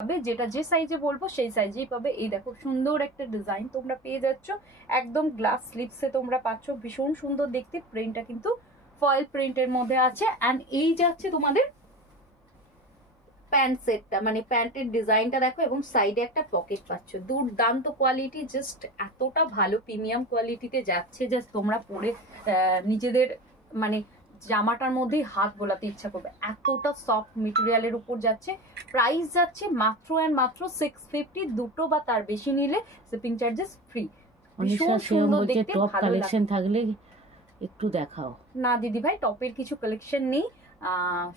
পাবে, যেটা যে সাইজে বলবো সেই সাইজেই পাবে। এই দেখো সুন্দর একটা ডিজাইন তোমরা পেয়ে যাচ্ছ, একদম গ্লাস স্লিপসে তোমরা পাচ্ছ, ভীষণ সুন্দর দেখতে। প্রিন্টটা কিন্তু ফয়েল প্রিন্টের মধ্যে আছে। অ্যান্ড এই যাচ্ছে তোমাদের প্যান্ট সেটটা, মানে প্যান্টের ডিজাইনটা দেখো, এবং সাইডে একটা পকেট পাচ্ছ। দুর্দান্ত কোয়ালিটি, জাস্ট এতটা ভালো প্রিমিয়াম কোয়ালিটিতে যাচ্ছে, জাস্ট তোমরা পরে নিজেদের মানে জামাটার মধ্যেই হাত বোলাতে ইচ্ছা করবে, এতটা সফট মেটেরিয়ালের উপর যাচ্ছে। প্রাইস যাচ্ছে মাত্র অ্যান্ড মাত্র 650, দুটো বা তার বেশি নিলে শিপিং চার্জেস ফ্রি। ভীষণ সুন্দর দেখতে, ভালো কালেকশন থাকলে একটু দেখাও না দিদি ভাই। টপের কিছু কালেকশন নেই,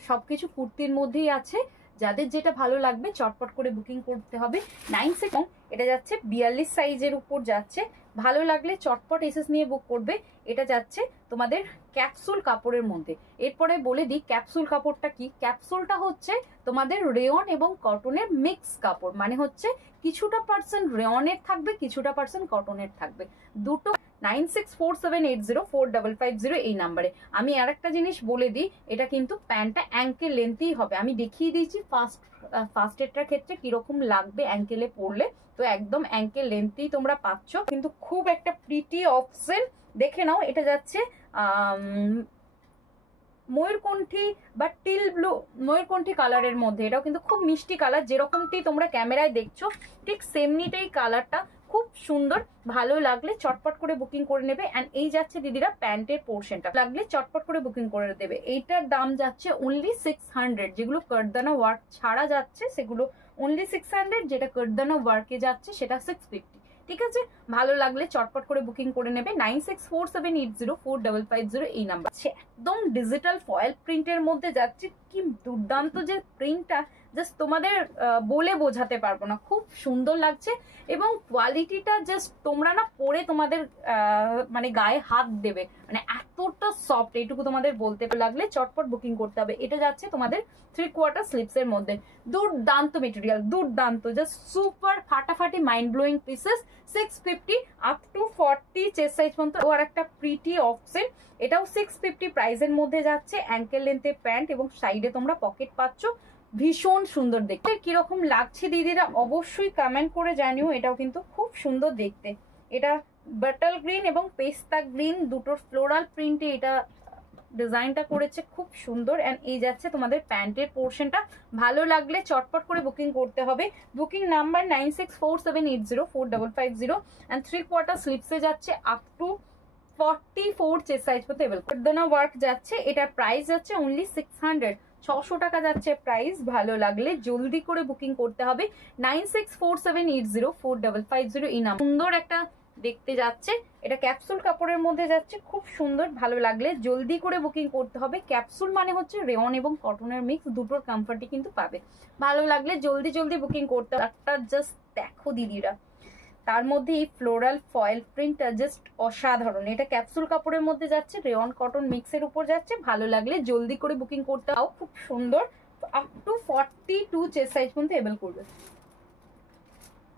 সবকিছু কুর্তির মধ্যেই আছে। যাদের যেটা ভালো লাগবে চটপট করে বুকিং করতে হবে। 9 এটা যাচ্ছে 42 সাইজের উপর যাচ্ছে, ভালো লাগলে চটপট এসএস নিয়ে বুক করবে। এটা যাচ্ছে তোমাদের ক্যাপসুল কাপড়ের মধ্যে। এরপরে বলে দিই ক্যাপসুল কাপড়টা কি। ক্যাপসুলটা হচ্ছে তোমাদের রেয়ন এবং কটনের মিক্স কাপড়, মানে হচ্ছে কিছুটা পার্সেন্ট রেয়নের থাকবে, কিছুটা পার্সেন্ট কটনের থাকবে। দুটো 9647804550 এই নাম্বারে। আমি আর একটা জিনিস বলে দিই, এটা কিন্তু প্যান্টটা অ্যাঙ্কেল লেন্থই হবে। আমি দেখিয়ে দিয়েছি ফার্স্ট এটার ক্ষেত্রে কিরকম লাগবে অ্যাঙ্কেলে পরলে, তো একদম অ্যাঙ্কেল লেন্থই তোমরা পাচ্ছ। কিন্তু খুব একটা প্রিটি অপশন, দেখে নাও। এটা যাচ্ছে ময়ূরকণ্ঠী বা টিল ব্লু, ময়ূরকণ্ঠী কালারের মধ্যে। এটাও কিন্তু খুব মিষ্টি কালার, যেরকমটি তোমরা ক্যামেরায় দেখছো ঠিক সেমনিটাই কালারটা, খুব সুন্দর। ভালো লাগলে চটপট করে বুকিং করে নেবে। অ্যান্ড এই যাচ্ছে দিদিরা প্যান্টের পোর্শনটা, লাগলে চটপট করে বুকিং করে দেবে। এইটার দাম যাচ্ছে অনলি 600, যেগুলো কারদানা ওয়ার্ক ছাড়া যাচ্ছে সেগুলো অনলি 600, যেটা কারদানা ওয়ার্কে যাচ্ছে সেটা 650। ঠিক আছে, ভালো লাগলে চটপট করে বুকিং করে নেবে। 9647804550 এই নাম্বার। একদম ডিজিটাল ফয়েল প্রিন্টের মধ্যে যাচ্ছে, কি দুর্দান্ত যে প্রিন্টটা, জাস্ট তোমাদের বলে বোঝাতে পারবো না, খুব সুন্দর লাগছে। এবং কোয়ালিটিটা জাস্ট তোমরা না পরে তোমাদের মানে গায়ে হাত দেবে, মানে এতটা সফট, এইটুকু তোমাদের বলতে। লাগলে চটপট বুকিং করতে হবে। এটা যাচ্ছে তোমাদের 3/4 স্লিপসের মধ্যে, দুর্দান্ত মেটেরিয়াল, দুর্দান্ত, জাস্ট সুপার ফাটাফাটি mind blowing pieces. 650 up to 40 chest size পর্যন্ত। ও আর একটা প্রিটি অপশন, এটাও 650 প্রাইসের মধ্যে যাচ্ছে। অ্যাঙ্কেল লেন্থের প্যান্ট এবং সাইডে তোমরা পকেট পাচ্ছ, ভীষণ সুন্দর দেখতে। কিরকম লাগছে দিদিরা অবশ্যই কমেন্ট করে জানিও। এটাও কিন্তু খুব সুন্দর দেখতে। এটা বাটল গ্রিন এবং পেস্তা গ্রিন দুটোর ফ্লোরাল প্রিন্টে এটা ডিজাইনটা করেছে, খুব সুন্দর। অ্যান্ড এই যাচ্ছে তোমাদের প্যান্টের পোর্শনটা। ভালো লাগলে চটপট করে বুকিং করতে হবে। Booking number 9647804550। অ্যান্ড 3/4 স্লিপসে যাচ্ছে আপ টু 44 চেস্ট সাইজ পর্যন্ত এভেলেবল। কারদানা ওয়ার্ক যাচ্ছে, এটার প্রাইস যাচ্ছে অনলি 600, 600 টাকা যাচ্ছে প্রাইস। ভালো লাগলে জলদি করে বুকিং করতে হবে। 9647804550 এই নাম। সুন্দর একটা দেখতে যাচ্ছে, এটা ক্যাপসুল কাপড়ের মধ্যে যাচ্ছে, খুব সুন্দর। ভালো লাগলে জলদি করে বুকিং করতে হবে। ক্যাপসুল মানে হচ্ছে রেয়ন এবং কটনের মিক্স, দুটোর কমফর্টই কিন্তু পাবে। ভালো লাগলে জলদি জলদি বুকিং করতে হবে। একটা জাস্ট দেখো দিদিরা, তার মধ্যে এই ফ্লোরাল ফয়েল প্রিন্টটা জাস্ট অসাধারণ। এটা ক্যাপসুল কাপড়ের মধ্যে যাচ্ছে, রেয়ন কটন মিক্সের উপর যাচ্ছে। ভালো লাগলে জলদি করে বুকিং করতে হবে। খুব সুন্দর, আপ টু 42 চেস্ট সাইজ পর্যন্ত এবেল করবে।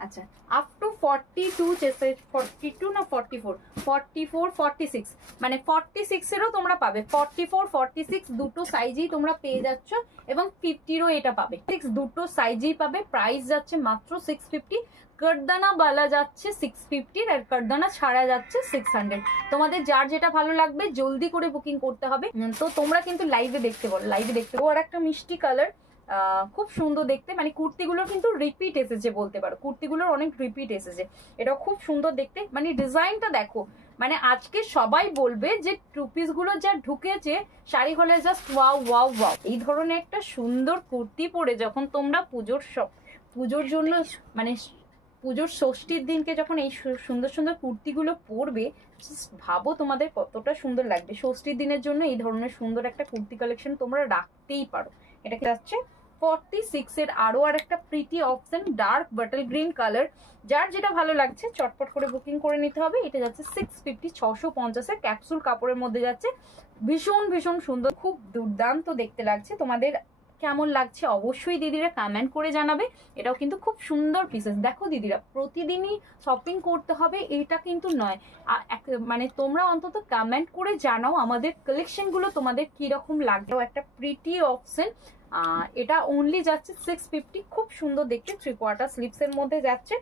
আচ্ছা, আপ টু 42 চেস্ট সাইজ, 42 না 44, 44 46, মানে 46 এরও তোমরা পাবে। 44 46 দুটো সাইজেই তোমরা পেয়ে যাচ্ছ, এবং 50রও এটা পাবে। 6 দুটো সাইজেই পাবে। প্রাইস যাচ্ছে মাত্র 650। কারদানা বালা যাচ্ছে 650, আর কারদানা ছাড়া যাচ্ছে 600। তোমাদের যার যেটা ভালো লাগবে জলদি করে বুকিং করতে হবে। তো তোমরা কিন্তু লাইভে দেখতে পারো, লাইভে দেখতে পারো। আর একটা মিষ্টি কালার, খুব সুন্দর দেখতে, মানে কুর্তিগুলোর কিন্তু রিপিট এসেছে বলতে পারো, কুর্তিগুলোর অনেক রিপিট এসেছে। এটাও খুব সুন্দর দেখতে, মানে ডিজাইনটা দেখো, মানে আজকে সবাই বলবে যে টু পিস গুলো যা ঢুকেছে শাড়ি হলে জাস্ট ওয়াও ওয়াও ওয়াও। এই ধরনের একটা সুন্দর কুর্তি পরে যখন তোমরা পুজোর জন্য, মানে পুজোর ষষ্ঠীর দিনকে যখন এই সুন্দর সুন্দর কুর্তিগুলো পরবে, ভাবো তোমাদের কতটা সুন্দর লাগবে। ষষ্ঠীর দিনের জন্য এই ধরনের সুন্দর একটা কুর্তি কালেকশন তোমরা রাখতেই পারো। এটা কি যাচ্ছে 46 এর আরো আর একটা pretty option, dark bottle green colour. যার যেটা ভালো লাগছে চটপট করে বুকিং করে নিতে হবে। এটা যাচ্ছে 650, 650 এর ক্যাপসুল কাপড়ের মধ্যে যাচ্ছে, ভীষণ ভীষণ সুন্দর, খুব দুর্দান্ত দেখতে লাগছে। তোমাদের কেমন লাগছে অবশ্যই দিদিরা কমেন্ট করে জানাবে। এটাও কিন্তু খুব সুন্দর পিসেস। দেখো দিদিরা, প্রতিদিনই শপিং করতে হবে এটা কিন্তু নয়, মানে তোমরা অন্তত কমেন্ট করে জানাও আমাদের কালেকশন গুলো তোমাদের কিরকম লাগবে। একটা প্রিটি অপশন, এটা অনলি যাচ্ছে 650, খুব সুন্দর দেখতে, 3/4 স্লিভসের মধ্যে যাচ্ছে।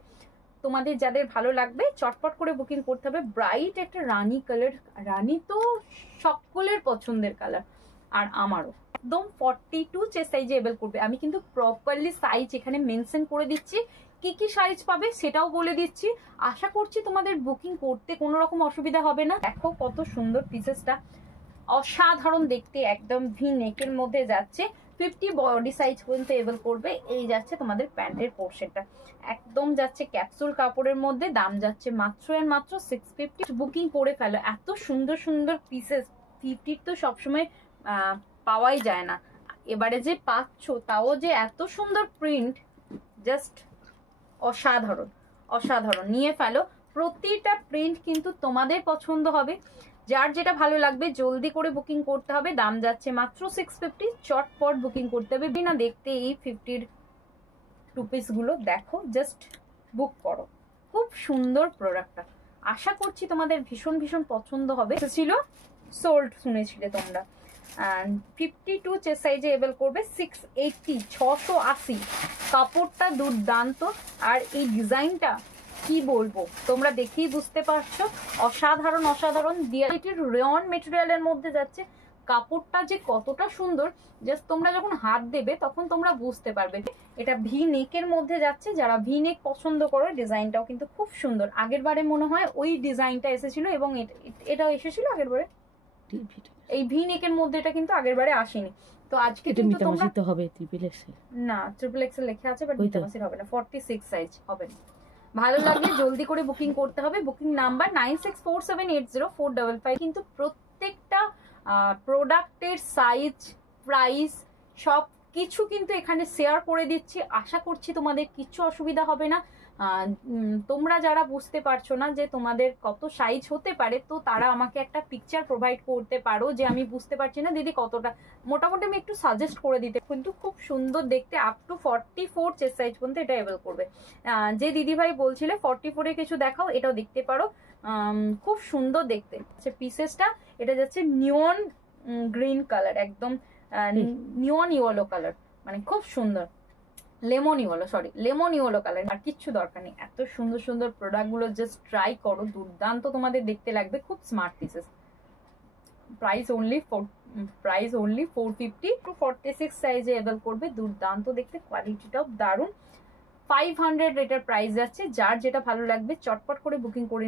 তোমাদের যাদের ভালো লাগবে চটপট করে বুকিং করতে হবে। ব্রাইট একটা রানী কালার, রানী তো সকলের পছন্দের কালার, আর আমারও। একদম 42 চেস্ট সাইজে এবেল করবে। আমি কিন্তু প্রপারলি সাইজ এখানে মেনশন করে দিচ্ছি, কি কি সাইজ পাবে সেটাও বলে দিচ্ছি। আশা করছি তোমাদের বুকিং করতে কোনো রকম অসুবিধা হবে না। দেখো কত সুন্দর পিসেসটা, অসাধারণ দেখতে, একদম ভি নেকের মধ্যে যাচ্ছে। 50 বডি সাইজ পর্যন্ত এবেল করবে। এই যাচ্ছে তোমাদের প্যান্টের পোর্শনটা, একদম যাচ্ছে ক্যাপসুল কাপড়ের মধ্যে, দাম যাচ্ছে মাত্র এর মাত্র 650। বুকিং করে ফেলো, এত সুন্দর সুন্দর পিসেস 50 তো সবসময় পাওয়াই যায় না, এবারে যে পাচ্ছ তাও যে এত সুন্দর প্রিন্ট, জাস্ট অসাধারণ অসাধারণ। নিয়ে ফেলো, প্রতিটা প্রিন্ট কিন্তু তোমাদের পছন্দ হবে। যার যেটা ভালো লাগবে জলদি করে বুকিং করতে হবে। দাম যাচ্ছে মাত্র 650, চটপট বুকিং করতে হবে। না দেখতে এই 50 রুপিস গুলো দেখো, জাস্ট বুক করো। খুব সুন্দর প্রোডাক্টটা, আশা করছি তোমাদের ভীষণ ভীষণ পছন্দ হবে। ছিল সোল্ড শুনেছিলে তোমরা, 52 চেস্ট সাইজে এবেল করবে, 680, 680। কাপড়টা দুর্দান্ত, আর এই ডিজাইনটা কি বলবো, তোমরা দেখেই বুঝতে পারছো, অসাধারণ অসাধারণ। ডিআইটির রেয়ন মেটেরিয়ালের মধ্যে যাচ্ছে, কাপড়টা যে কতটা সুন্দর জাস্ট তোমরা যখন হাত দেবে তখন তোমরা বুঝতে পারবে। এটা ভি নেকের মধ্যে যাচ্ছে, যারা ভি নেক পছন্দ করো, ডিজাইনটাও কিন্তু খুব সুন্দর। আগের বারে মনে হয় ওই ডিজাইনটা এসেছিল, এবং এটাও এসেছিল আগের বারে। এই ভি নেকের মধ্যে এটা কিন্তু আগের বারে আসেনি। তো আজকে কিন্তু তোমরা হবে ট্রিপল এক্সেল, না ট্রিপল এক্সেল লেখা আছে, বাট মিটামাসির হবে না, 46 সাইজ হবে না। ভালো লাগলে জলদি করে বুকিং করতে হবে। Booking number 9647804555। কিন্তু প্রত্যেকটা প্রোডাক্টের সাইজ, প্রাইস সব কিছু কিন্তু এখানে শেয়ার করে দিচ্ছি। আশা করছি তোমাদের কিচ্ছু অসুবিধা হবে না। তোমরা যারা বুঝতে পারছো না যে তোমাদের কত সাইজ হতে পারে, তো তারা আমাকে একটা পিকচার প্রোভাইড করতে পারো যে আমি বুঝতে পারছি না দিদি কতটা, মোটামুটি আমি একটু সাজেস্ট করে দিতে। কিন্তু খুব সুন্দর দেখতে, আপ টু 44 চেস্ট সাইজ পর্যন্ত এটা এভেল করবে। যে দিদি ভাই বলছিলে 44 এ কিছু দেখাও, এটাও দেখতে পারো, খুব সুন্দর দেখতে। পিসেসটা এটা যাচ্ছে নিয়ন গ্রিন কালার, একদম নিয়ন ইয়েলো কালার, মানে খুব সুন্দর। Lemon yellow, sorry lemon yellow colour. আর কিচ্ছু দরকার নেই, এত সুন্দর সুন্দর প্রোডাক্ট গুলো জাস্ট ট্রাই করো, দুর্দান্ত তোমাদের দেখতে লাগবে, খুব smart pieces. Price only 450 to 46 সাইজে এভেল করবে। দুর্দান্ত দেখতে, কোয়ালিটিটাও দারুণ। 500 এটার প্রাইস যাচ্ছে। যার যেটা ভালো লাগবে চটপট করে বুকিং করে